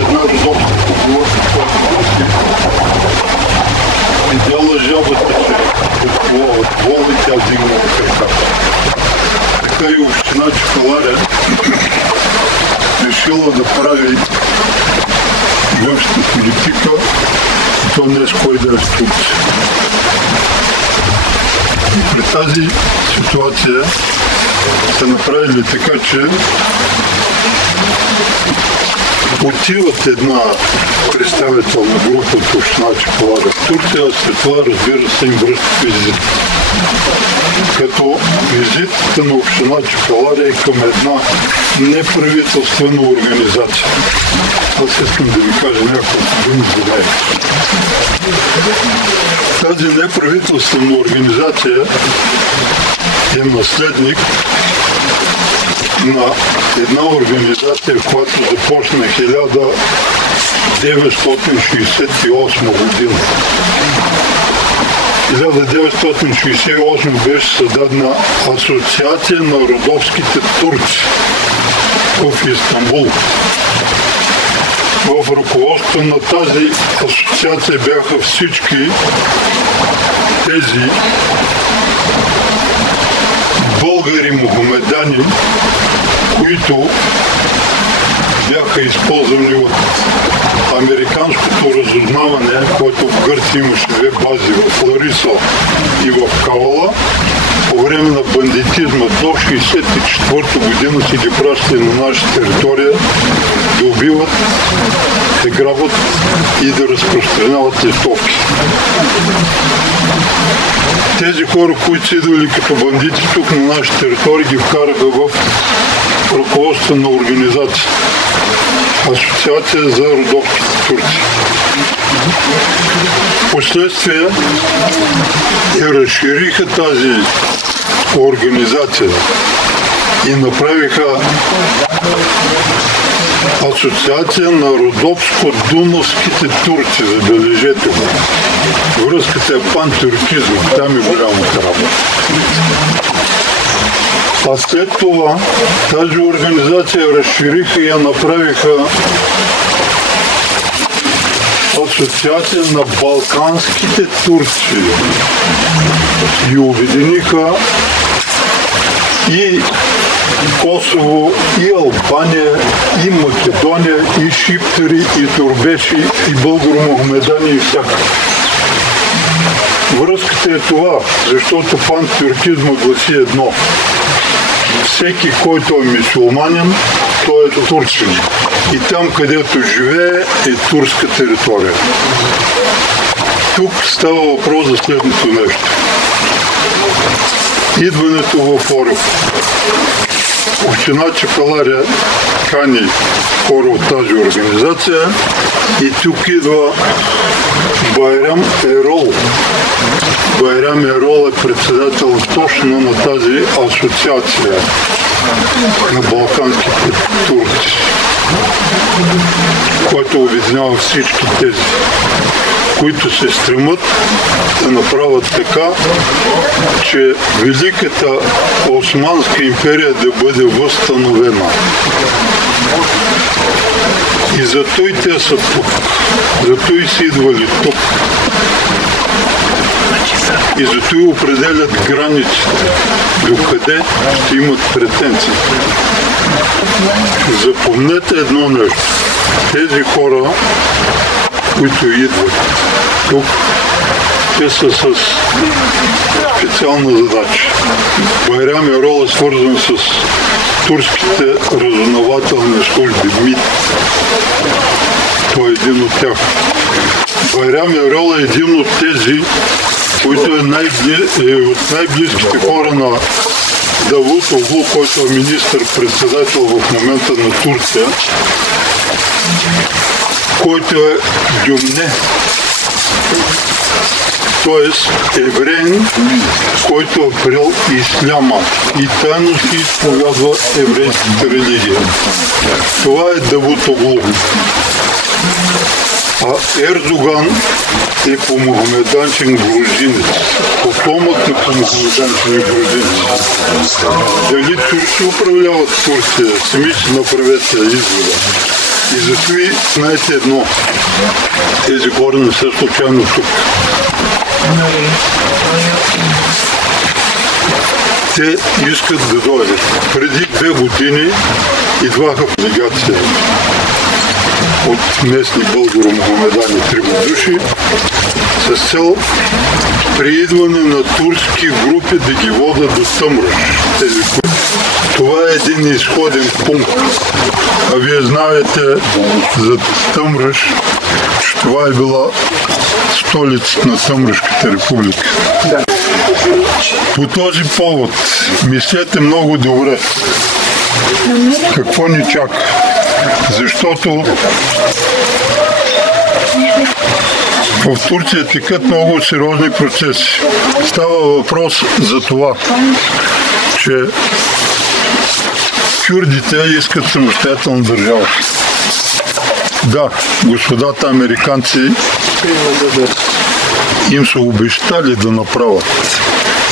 една родопска поговорка, която гласи: видяла жабата, че от вола и тя дигнала краката. Така и община Чепеларе решила да прави външна политика, и то не с кой да е в Турция. И при тази ситуация са направили така, че отиват една представителна група от община Чепеларе в Турция, а след това, разбира се, им връщат визит. Като визитата на община Чепеларе е към една неправителствена организация. Аз искам да ви кажа няколко думи за нея. Тази неправителствена организация е наследник на една организация, която започна 1968 година. 1968 беше създадена Асоциация на родопските турци в Истанбул. В ръководството на тази асоциация бяха всички тези българи мухамедани, които бяха използвани от американското разузнаване, което в Гърция имаше две бази, в Лариса и в Кавала. По време на бандитизма до 1964 година си ги пращали на наша територия да убиват, да грабят и да разпространяват листовки. Тези хора, които са идвали като бандити тук на нашата територия, ги вкараха в ръководство на организация. Асоциация за родопските турци. Впоследствие разшириха тази организация и направиха Асоциация на родопско-дунавските турци, забележете го. Връзката е пантюркизъм, там е голямата работа. А след това тази организация разшириха и я направиха Асоциация на балканските турци и обединиха и Косово, и Албания, и Македония, и шиптери, и турбеши, и българо-мухамедани, и всяка. Връзката е това, защото пантюркизма гласи едно: всеки, който е мюсюлманин, той е турчин. И там, където живее, е турска територия. Тук става въпрос за следното нещо. Идването в Орев. Община Чепеларе кани хора от тази организация и тук идва Байрам Ерол. Байрам Ерол е председател точно на тази асоциация на балканските турци, който обединява всички тези, които се стремат да направят така, че Великата Османска империя да бъде възстановена. И зато и те са тук. Зато и са идвали тук. И зато и определят границите, докъде ще имат претенции. Запомнете едно нещо. Тези хора, които идват тук, те са с специална задача. Байрам Ерол е свързан с турските разузнавателни служби МИД. Той е един от тях. Байрам Ерол е един от тези, който е от най-близките хора на Давутоглу, който е министър-председател в момента на Турция, който е дюмне, т.е. евреин, който е приел исляма и тайно си изповядва еврейската религия. Това е Давутоглу. А Ердоган е по-мухамеданчен грузинец, потомък на по-мухамеданчени грузинци. Дали турци управляват Турция? Сами си направете извода. И затова знаете едно, тези хора не са случайно тук. Те искат да дойдат. Преди 2 години идваха делегация от местни българо-мохамедани 3 души с цел при идване на турски групи да ги водят до Тъмръш. Това е един изходен пункт. А вие знаете за Тъмръш, че това е била столицата на Тъмръшката република. По този повод мислете много добре какво ни чака. Защото в Турция текат много сериозни процеси. Става въпрос за това, че кюрдите искат самостоятелна държава. Да, господата американци им са обещали да направят.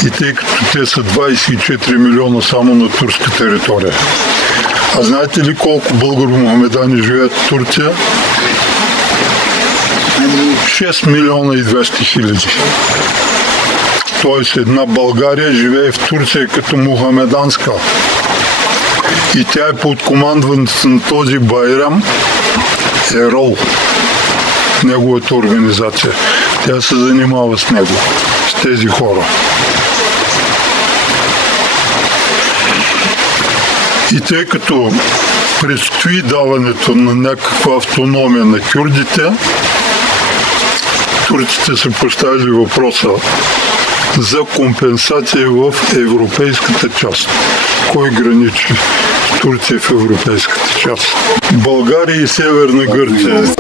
И тъй като те са 24 милиона само на турска територия. А знаете ли колко българо-мохамедани живеят в Турция? 6 милиона и 200 хиляди. Тоест една България живее в Турция като мохамеданска. И тя е под командването на този Байрам Ерол, неговата организация. Тя се занимава с него, с тези хора. И тъй като предстои даването на някаква автономия на кюрдите, турците са поставили въпроса за компенсация в европейската част. Кой граничи Турция в европейската част? България и Северна Гърция